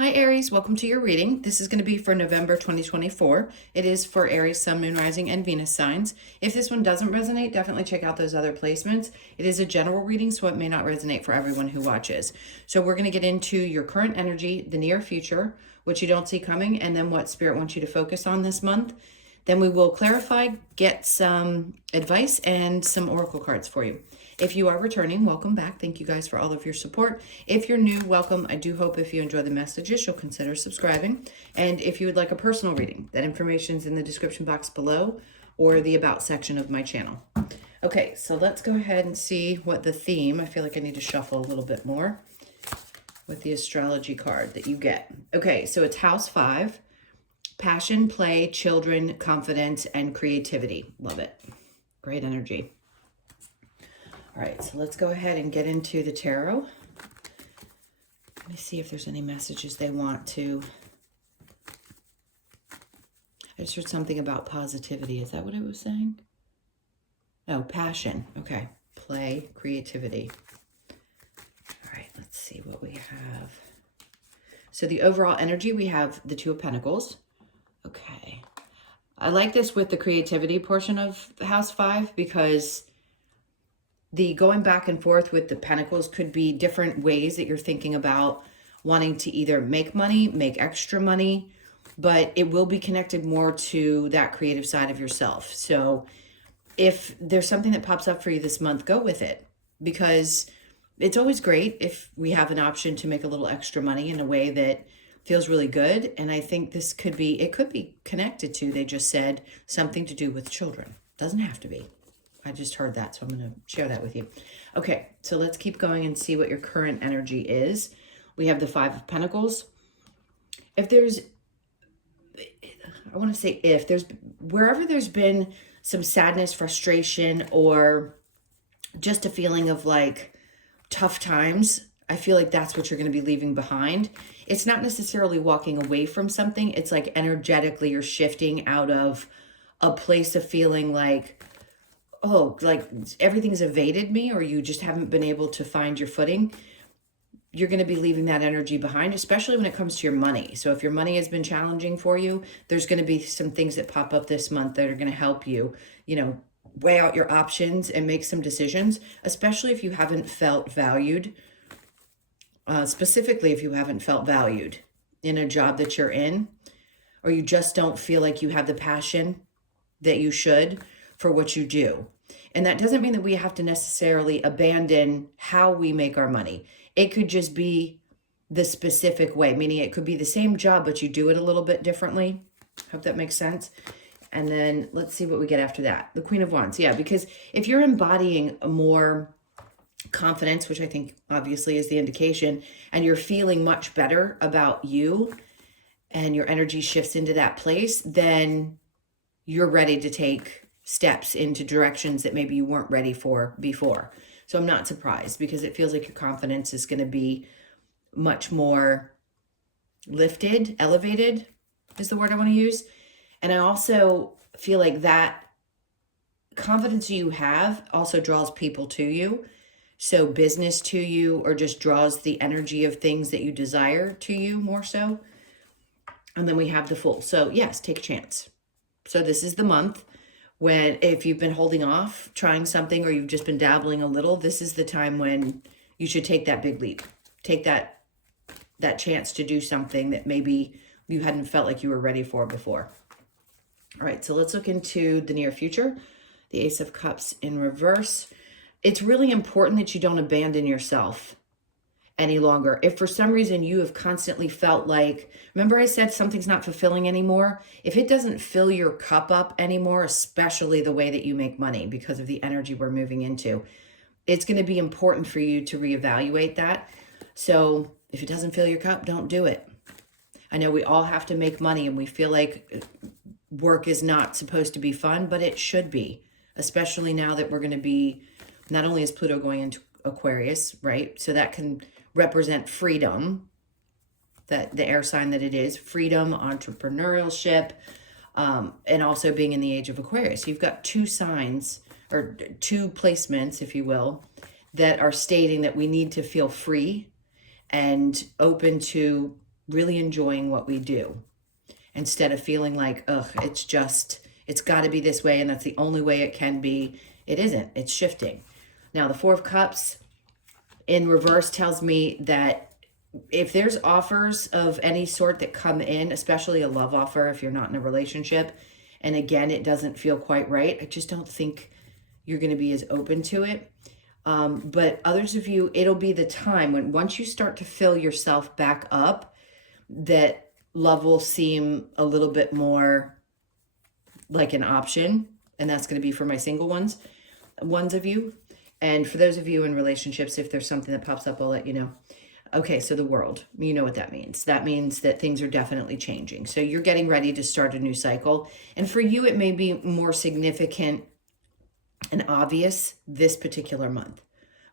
Hi Aries, welcome to your reading. This is going to be for November 2024. It is for Aries, Sun, Moon, Rising, and Venus signs. If this one doesn't resonate, definitely check out those other placements. It is a general reading, so it may not resonate for everyone who watches. So we're going to get into your current energy, the near future, what you don't see coming, and then what Spirit wants you to focus on this month. Then we will clarify, get some advice, and some oracle cards for you. If you are returning, welcome back. Thank you guys for all of your support. If you're new, welcome. I do hope if you enjoy the messages, you'll consider subscribing. And if you would like a personal reading, that information is in the description box below or the About section of my channel. Okay, so let's go ahead and see what the theme, I feel like I need to shuffle a little bit more with the astrology card that you get. Okay, so it's House 5, passion, play, children, confidence, and creativity. Love it. Great energy. All right, so let's go ahead and get into the tarot. Let me see if there's any messages they want to. I just heard something about positivity. Is that what it was saying? No, passion. Okay, play, creativity. All right, let's see what we have. So the overall energy, we have the Two of Pentacles. Okay. I like this with the creativity portion of House 5 because the going back and forth with the Pentacles could be different ways that you're thinking about wanting to either make money, make extra money, but it will be connected more to that creative side of yourself. So if there's something that pops up for you this month, go with it, because it's always great if we have an option to make a little extra money in a way that feels really good. And I think this could be, it could be connected to, they just said, something to do with children. Doesn't have to be. I just heard that, so I'm going to share that with you. Okay, so let's keep going and see what your current energy is. We have the Five of Pentacles. If there's, I want to say if there's, wherever there's been some sadness, frustration, or just a feeling of like tough times, I feel like that's what you're going to be leaving behind. It's not necessarily walking away from something. It's like energetically you're shifting out of a place of feeling like, oh, like everything's evaded me, or you just haven't been able to find your footing. You're going to be leaving that energy behind, especially when it comes to your money. So if your money has been challenging for you, there's going to be some things that pop up this month that are going to help you, weigh out your options and make some decisions, especially if you haven't felt valued. Specifically, if you haven't felt valued in a job that you're in, or you just don't feel like you have the passion that you should for what you do. And that doesn't mean that we have to necessarily abandon how we make our money. It could just be the specific way, meaning it could be the same job, but you do it a little bit differently. Hope that makes sense. And then let's see what we get after that. The Queen of Wands. Yeah, because if you're embodying more confidence, which I think obviously is the indication, and you're feeling much better about you and your energy shifts into that place, then you're ready to take steps into directions that maybe you weren't ready for before. So I'm not surprised, because it feels like your confidence is going to be much more lifted, elevated is the word I want to use. And I also feel like that confidence you have also draws people to you. So business to you, or just draws the energy of things that you desire to you more so. And then we have the Fool. So yes, take a chance. So this is the month when, if you've been holding off trying something, or you've just been dabbling a little, this is the time when you should take that big leap. Take that chance to do something that maybe you hadn't felt like you were ready for before. All right, so let's look into the near future. The Ace of Cups in reverse. It's really important that you don't abandon yourself any longer. If for some reason you have constantly felt like, remember I said something's not fulfilling anymore? If it doesn't fill your cup up anymore, especially the way that you make money because of the energy we're moving into, it's going to be important for you to reevaluate that. So if it doesn't fill your cup, don't do it. I know we all have to make money, and we feel like work is not supposed to be fun, but it should be, especially now that we're going to be, not only is Pluto going into Aquarius, right? So that can represent freedom, that the air sign that it is, freedom, entrepreneurship, and also being in the age of Aquarius. You've got two signs, or two placements, if you will, that are stating that we need to feel free and open to really enjoying what we do instead of feeling like, ugh, it's got to be this way and that's the only way it can be. It isn't. It's shifting. Now, the Four of Cups in reverse tells me that if there's offers of any sort that come in, especially a love offer if you're not in a relationship, and again, it doesn't feel quite right, I just don't think you're going to be as open to it. But others of you, it'll be the time when once you start to fill yourself back up, that love will seem a little bit more like an option. And that's going to be for my single ones of you. And for those of you in relationships, if there's something that pops up, I'll let you know. Okay, so the World, you know what that means. That means that things are definitely changing. So you're getting ready to start a new cycle. And for you, it may be more significant and obvious this particular month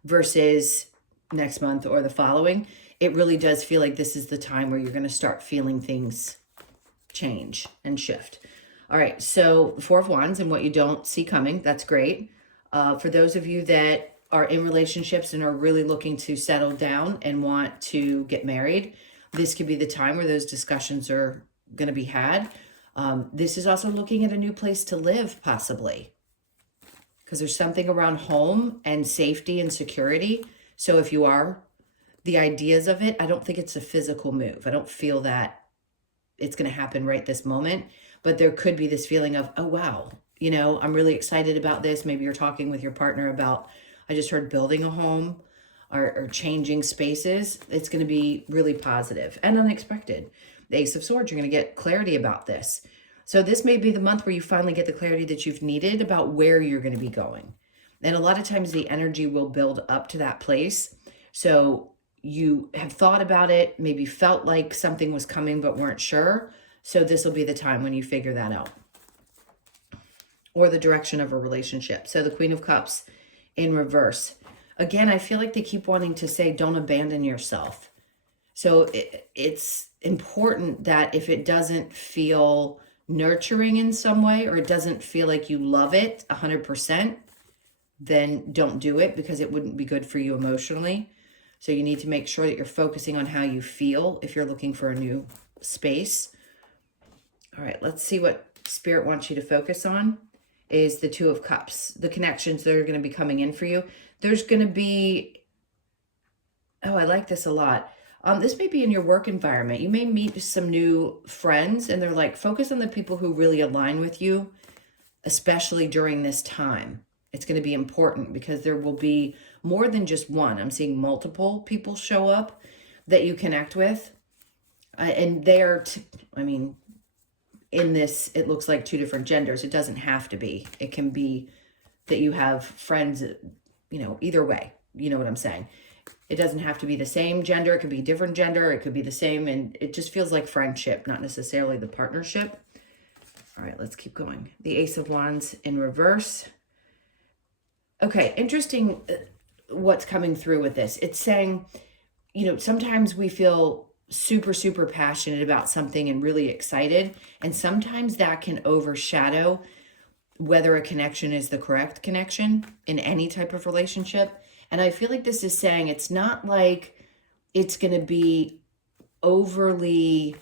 versus next month or the following. It really does feel like this is the time where you're going to start feeling things change and shift. All right, so Four of Wands and what you don't see coming, that's great. For those of you that are in relationships and are really looking to settle down and want to get married, this could be the time where those discussions are going to be had. This is also looking at a new place to live, possibly, because there's something around home and safety and security. So if you are, the ideas of it, I don't think it's a physical move. I don't feel that it's going to happen right this moment, but there could be this feeling of, oh, wow, you know, I'm really excited about this. Maybe you're talking with your partner about, I just heard building a home or changing spaces. It's going to be really positive and unexpected. The Ace of Swords, you're going to get clarity about this. So this may be the month where you finally get the clarity that you've needed about where you're going to be going. And a lot of times the energy will build up to that place. So you have thought about it, maybe felt like something was coming but weren't sure. So this will be the time when you figure that out. Or the direction of a relationship. So the Queen of Cups in reverse. Again, I feel like they keep wanting to say, don't abandon yourself. So it's important that if it doesn't feel nurturing in some way, or it doesn't feel like you love it 100%, then don't do it, because it wouldn't be good for you emotionally. So you need to make sure that you're focusing on how you feel if you're looking for a new space. All right, let's see what Spirit wants you to focus on. Is the Two of Cups, the connections that are going to be coming in for you. There's going to be, oh, I like this a lot. This may be in your work environment. You may meet some new friends and they're like, focus on the people who really align with you, especially during this time. It's going to be important because there will be more than just one. I'm seeing multiple people show up that you connect with. And they are, in this, it looks like two different genders. It doesn't have to be. It can be that you have friends, either way. You know what I'm saying? It doesn't have to be the same gender. It could be different gender. It could be the same. And it just feels like friendship, not necessarily the partnership. All right, let's keep going. The Ace of Wands in reverse. Okay, interesting what's coming through with this. It's saying, sometimes we feel super, super passionate about something and really excited. And sometimes that can overshadow whether a connection is the correct connection in any type of relationship. And I feel like this is saying it's not like it's going to be overly,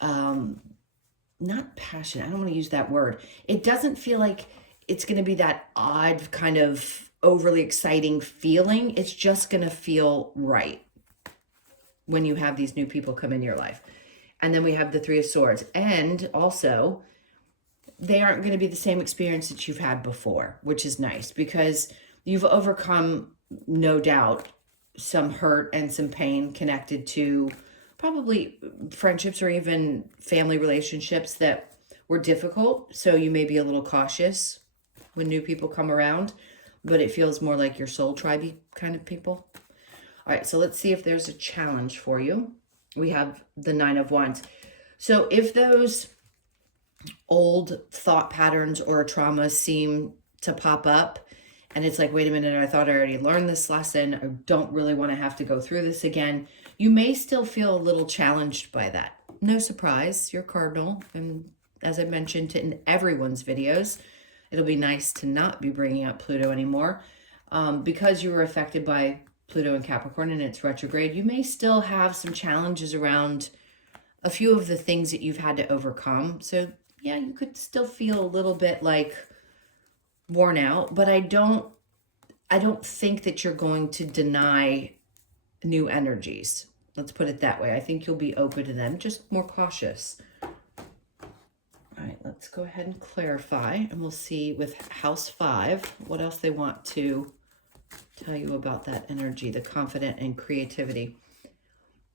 not passionate. I don't want to use that word. It doesn't feel like it's going to be that odd kind of overly exciting feeling. It's just going to feel right when you have these new people come in your life. And then we have the Three of Swords. And also, they aren't going to be the same experience that you've had before, which is nice because you've overcome, no doubt, some hurt and some pain connected to probably friendships or even family relationships that were difficult. So you may be a little cautious when new people come around, but it feels more like your soul tribe-y kind of people. All right, so let's see if there's a challenge for you. We have the Nine of Wands. So if those old thought patterns or traumas seem to pop up and it's like, wait a minute, I thought I already learned this lesson. I don't really want to have to go through this again. You may still feel a little challenged by that. No surprise, you're cardinal. And as I mentioned in everyone's videos, it'll be nice to not be bringing up Pluto anymore because you were affected by Pluto in Capricorn and it's retrograde, you may still have some challenges around a few of the things that you've had to overcome. So yeah, you could still feel a little bit like worn out, but I don't think that you're going to deny new energies. Let's put it that way. I think you'll be open to them, just more cautious. All right, let's go ahead and clarify, and we'll see with House 5 what else they want to tell you about that energy, the confident and creativity.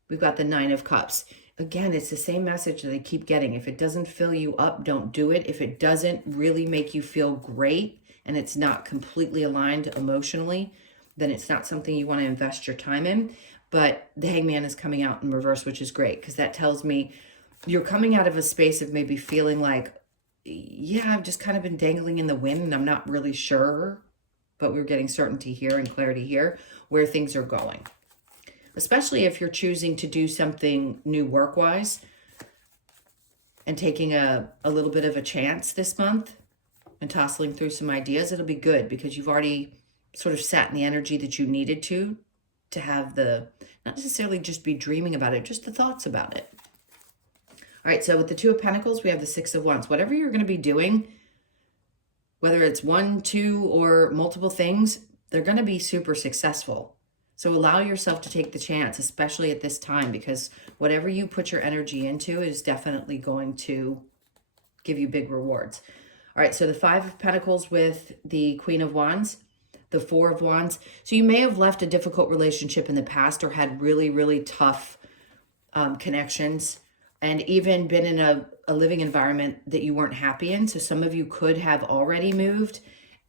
We've got the 9 of Cups. Again, it's the same message that I keep getting. If it doesn't fill you up, don't do it. If it doesn't really make you feel great and it's not completely aligned emotionally, then it's not something you want to invest your time in. But the Hangman is coming out in reverse, which is great because that tells me you're coming out of a space of maybe feeling like, yeah, I've just kind of been dangling in the wind and I'm not really sure, but we're getting certainty here and clarity here where things are going. Especially if you're choosing to do something new work-wise and taking a little bit of a chance this month and tossing through some ideas, it'll be good because you've already sort of sat in the energy that you needed to have the, not necessarily just be dreaming about it, just the thoughts about it. All right, so with the 2 of Pentacles, we have the 6 of Wands. Whatever you're going to be doing, whether it's 1, 2, or multiple things, they're going to be super successful. So allow yourself to take the chance, especially at this time, because whatever you put your energy into is definitely going to give you big rewards. All right, so the 5 of Pentacles with the Queen of Wands, the 4 of Wands. So you may have left a difficult relationship in the past or had really, really tough connections and even been in a living environment that you weren't happy in. So some of you could have already moved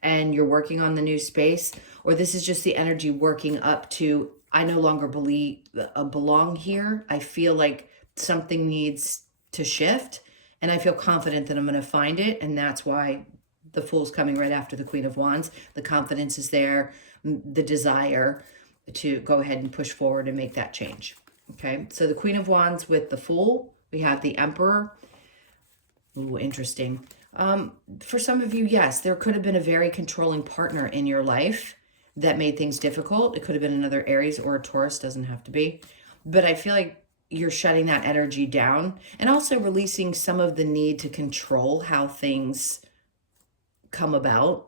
and you're working on the new space, or this is just the energy working up to, I no longer belong here. I feel like something needs to shift and I feel confident that I'm going to find it. And that's why the Fool's coming right after the Queen of Wands. The confidence is there, the desire to go ahead and push forward and make that change. Okay, so the Queen of Wands with the Fool, we have the Emperor. Ooh, interesting. For some of you, yes, there could have been a very controlling partner in your life that made things difficult. It could have been another Aries or a Taurus, doesn't have to be. But I feel like you're shutting that energy down and also releasing some of the need to control how things come about.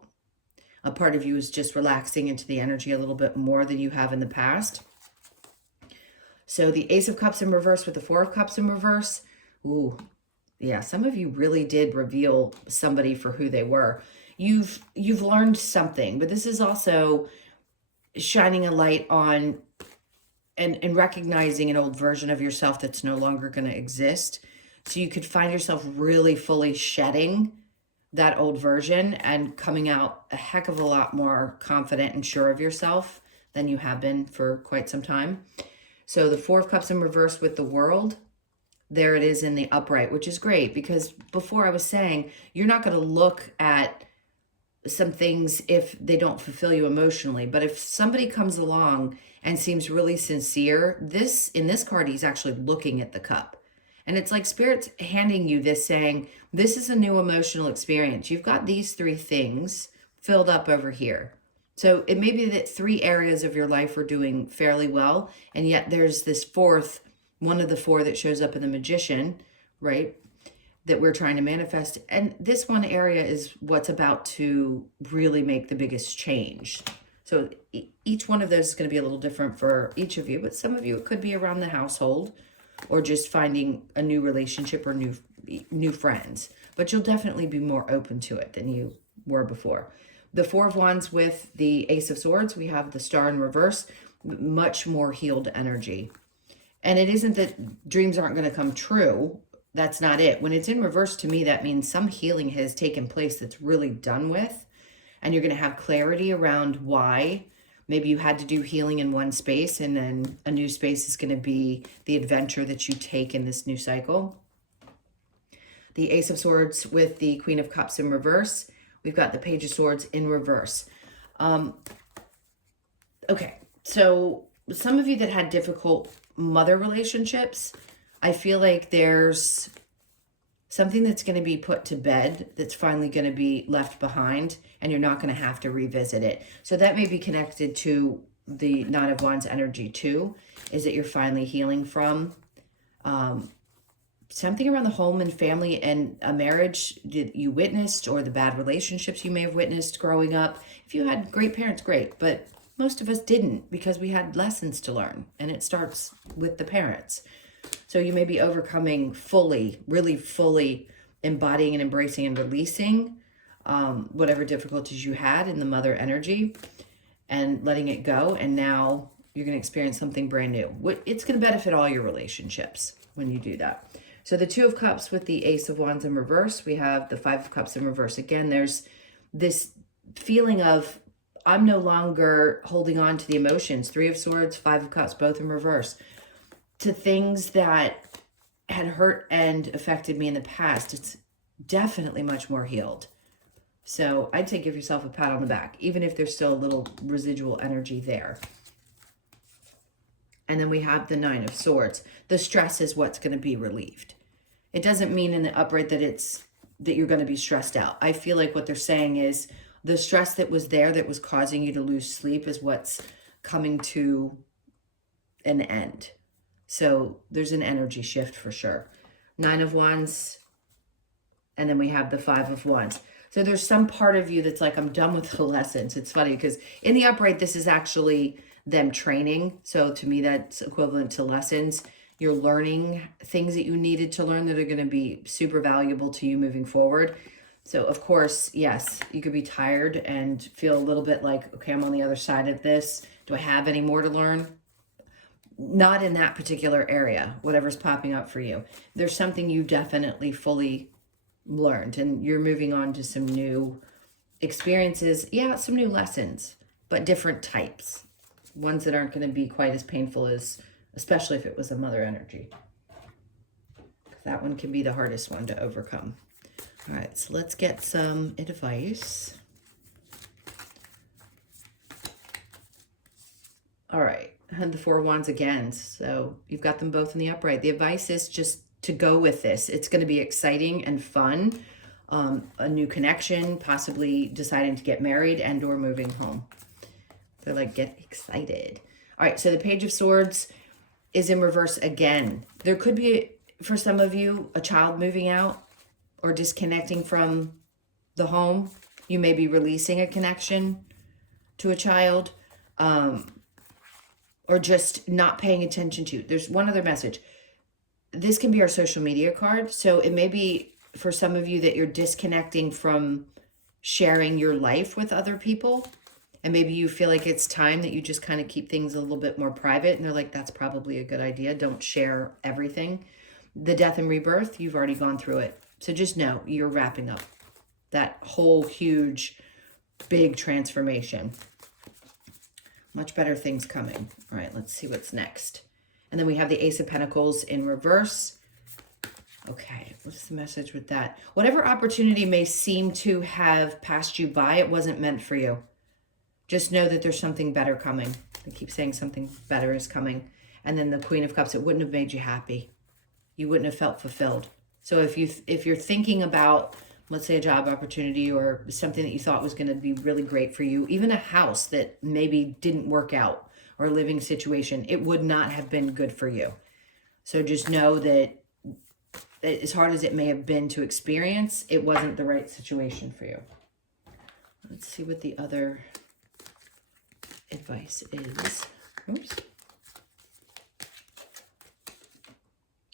A part of you is just relaxing into the energy a little bit more than you have in the past. So the Ace of Cups in reverse with the 4 of Cups in reverse. Ooh, yeah, some of you really did reveal somebody for who they were. You've learned something, but this is also shining a light on and recognizing an old version of yourself that's no longer going to exist. So you could find yourself really fully shedding that old version and coming out a heck of a lot more confident and sure of yourself than you have been for quite some time. So the 4 of Cups in reverse with the World, there it is in the upright, which is great because before I was saying, you're not going to look at some things if they don't fulfill you emotionally. But if somebody comes along and seems really sincere, in this card, he's actually looking at the cup. And it's like Spirit's handing you this saying, this is a new emotional experience. You've got these 3 things filled up over here. So it may be that 3 areas of your life are doing fairly well. And yet there's this 4th, one of the 4 that shows up in the Magician, right? That we're trying to manifest. And this one area is what's about to really make the biggest change. So each one of those is going to be a little different for each of you. But some of you, it could be around the household or just finding a new relationship or new friends. But you'll definitely be more open to it than you were before. The 4 of Wands with the Ace of Swords, we have the Star in reverse, much more healed energy. And it isn't that dreams aren't going to come true. That's not it. When it's in reverse, to me, that means some healing has taken place that's really done with. And you're going to have clarity around why. Maybe you had to do healing in one space and then a new space is going to be the adventure that you take in this new cycle. The Ace of Swords with the Queen of Cups in reverse. We've got the Page of Swords in reverse. Okay, so some of you that had difficult mother relationships, I feel like there's something that's going to be put to bed that's finally going to be left behind and you're not going to have to revisit it. So that may be connected to the Nine of Wands energy too, is that you're finally healing from something around the home and family and a marriage that you witnessed, or the bad relationships you may have witnessed growing up. If you had great parents, great, but most of us didn't, because we had lessons to learn, and it starts with the parents. So you may be overcoming fully, really fully embodying and embracing and releasing whatever difficulties you had in the mother energy and letting it go. And now you're going to experience something brand new. It's going to benefit all your relationships when you do that. So the Two of Cups with the Ace of Wands in reverse. We have the Five of Cups in reverse. Again, there's this feeling of, I'm no longer holding on to the emotions. Three of Swords, Five of Cups, both in reverse, to things that had hurt and affected me in the past. It's definitely much more healed. So I'd say give yourself a pat on the back, even if there's still a little residual energy there. And then we have the Nine of Swords. The stress is what's going to be relieved. It doesn't mean in the upright that you're going to be stressed out. I feel like what they're saying is the stress that was there that was causing you to lose sleep is what's coming to an end. So there's an energy shift for sure. Nine of Wands. And then we have the Five of Wands. So there's some part of you that's like, I'm done with the lessons. It's funny because in the upright, this is actually them training. So to me, that's equivalent to lessons. You're learning things that you needed to learn that are going to be super valuable to you moving forward. So of course, yes, you could be tired and feel a little bit like, okay, I'm on the other side of this. Do I have any more to learn? Not in that particular area, whatever's popping up for you. There's something you definitely fully learned, and you're moving on to some new experiences. Yeah, some new lessons, but different types. Ones that aren't going to be quite as painful as, especially if it was a mother energy. That one can be the hardest one to overcome. All right, so let's get some advice. All right, and the Four of Wands again. So you've got them both in the upright. The advice is just to go with this. It's going to be exciting and fun. A new connection, possibly deciding to get married and or moving home. They're like, get excited. All right, so the Page of Swords is in reverse again. There could be, for some of you, a child moving out or disconnecting from the home. You may be releasing a connection to a child, or just not paying attention to. There's one other message. This can be our social media card. So it may be for some of you that you're disconnecting from sharing your life with other people. And maybe you feel like it's time that you just kind of keep things a little bit more private. And they're like, that's probably a good idea. Don't share everything. The death and rebirth, you've already gone through it. So just know you're wrapping up that whole huge, big transformation. Much better things coming. All right, let's see what's next. And then we have the Ace of Pentacles in reverse. Okay, what's the message with that? Whatever opportunity may seem to have passed you by, it wasn't meant for you. Just know that there's something better coming. I keep saying something better is coming. And then the Queen of Cups, it wouldn't have made you happy. You wouldn't have felt fulfilled. So if you're thinking about, let's say, a job opportunity or something that you thought was going to be really great for you, even a house that maybe didn't work out, or a living situation, it would not have been good for you. So just know that as hard as it may have been to experience, it wasn't the right situation for you. Let's see what the other advice is. Oops.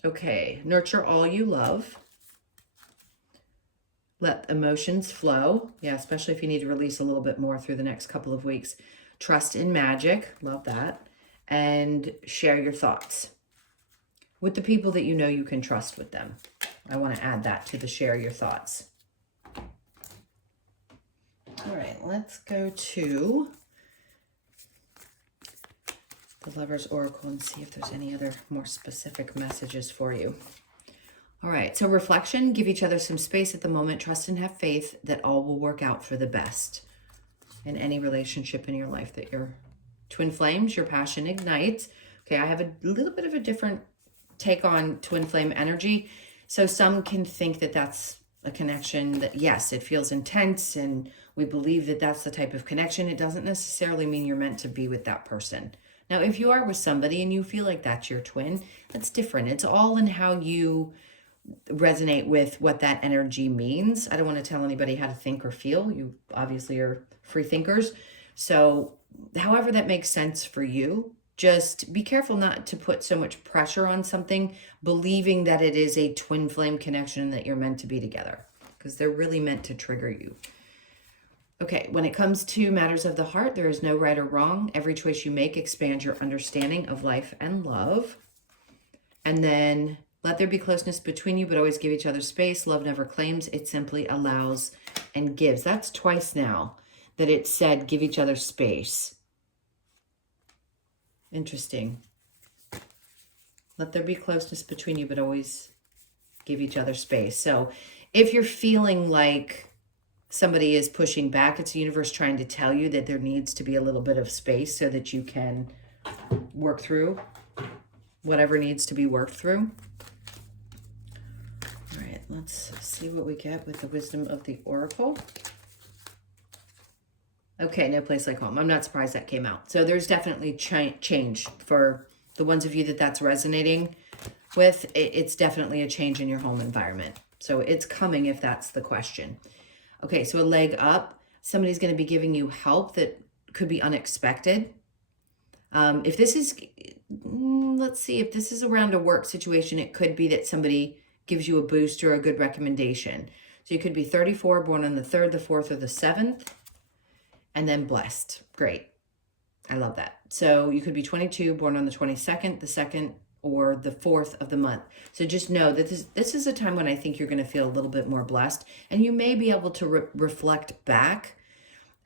Okay, nurture all you love. Let emotions flow. Yeah, especially if you need to release a little bit more through the next couple of weeks. Trust in magic. Love that. And share your thoughts with the people that you know you can trust with them. I want to add that to the share your thoughts. All right, let's go to the Lover's Oracle and see if there's any other more specific messages for you. All right, so reflection, give each other some space at the moment, trust and have faith that all will work out for the best in any relationship in your life that your twin flames, your passion ignites. Okay, I have a little bit of a different take on twin flame energy. So some can think that that's a connection that, yes, it feels intense and we believe that that's the type of connection. It doesn't necessarily mean you're meant to be with that person. Now, if you are with somebody and you feel like that's your twin, that's different. It's all in how you resonate with what that energy means. I don't want to tell anybody how to think or feel. You obviously are free thinkers. So however that makes sense for you, just be careful not to put so much pressure on something, believing that it is a twin flame connection and that you're meant to be together, because they're really meant to trigger you. Okay, when it comes to matters of the heart, there is no right or wrong. Every choice you make expands your understanding of life and love. And then let there be closeness between you, but always give each other space. Love never claims, it simply allows and gives. That's twice now that it said give each other space. Interesting. Let there be closeness between you, but always give each other space. So if you're feeling like somebody is pushing back, it's the universe trying to tell you that there needs to be a little bit of space so that you can work through whatever needs to be worked through. All right, let's see what we get with the wisdom of the oracle. Okay, no place like home. I'm not surprised that came out. So there's definitely change for the ones of you that that's resonating with. It's definitely a change in your home environment. So it's coming if that's the question. Okay, so a leg up. Somebody's going to be giving you help that could be unexpected. If this is, let's see, if this is around a work situation, it could be that somebody gives you a boost or a good recommendation. So you could be 34, born on the 3rd, the 4th, or the 7th, and then blessed. Great. I love that. So you could be 22, born on the 22nd, the 2nd, or the 4th of the month. So just know that this is a time when I think you're going to feel a little bit more blessed, and you may be able to reflect back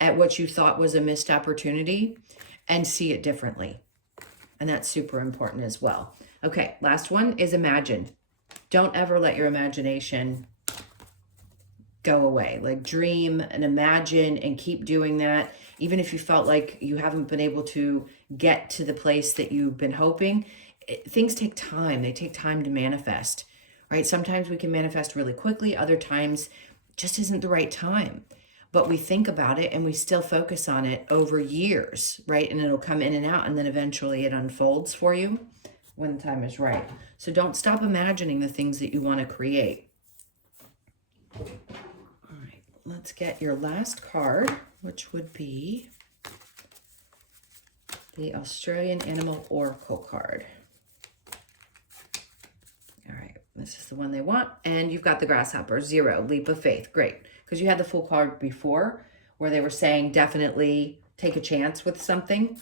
at what you thought was a missed opportunity and see it differently. And that's super important as well. Okay, last one is imagine. Don't ever let your imagination go away. Like dream and imagine and keep doing that. Even if you felt like you haven't been able to get to the place that you've been hoping, things take time. They take time to manifest, right? Sometimes we can manifest really quickly. Other times just isn't the right time. But we think about it and we still focus on it over years, right? And it'll come in and out, and then eventually it unfolds for you when the time is right. So don't stop imagining the things that you want to create. All right, let's get your last card, which would be the Australian Animal Oracle card. All right, this is the one they want. And you've got the grasshopper, 0, leap of faith. Great. Because you had the full card before where they were saying definitely take a chance with something,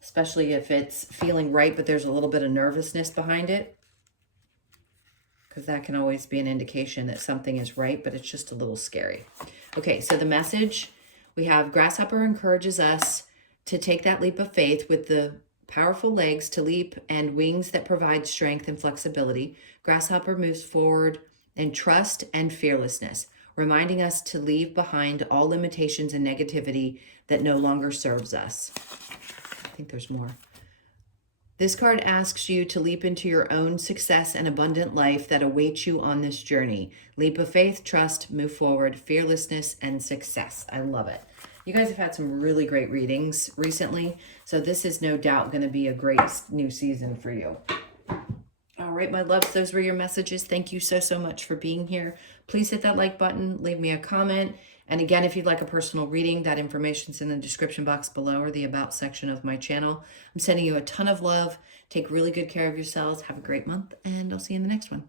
especially if it's feeling right, but there's a little bit of nervousness behind it, because that can always be an indication that something is right, but it's just a little scary. Okay, so the message, we have grasshopper encourages us to take that leap of faith with the powerful legs to leap and wings that provide strength and flexibility. Grasshopper moves forward in trust and fearlessness, reminding us to leave behind all limitations and negativity that no longer serves us. I think there's more. This card asks you to leap into your own success and abundant life that awaits you on this journey. Leap of faith, trust, move forward, fearlessness, and success. I love it. You guys have had some really great readings recently, so this is no doubt going to be a great new season for you. All right, my loves, those were your messages. Thank you so, so much for being here. Please hit that like button, leave me a comment. And again, if you'd like a personal reading, that information's in the description box below or the About section of my channel. I'm sending you a ton of love. Take really good care of yourselves. Have a great month, and I'll see you in the next one.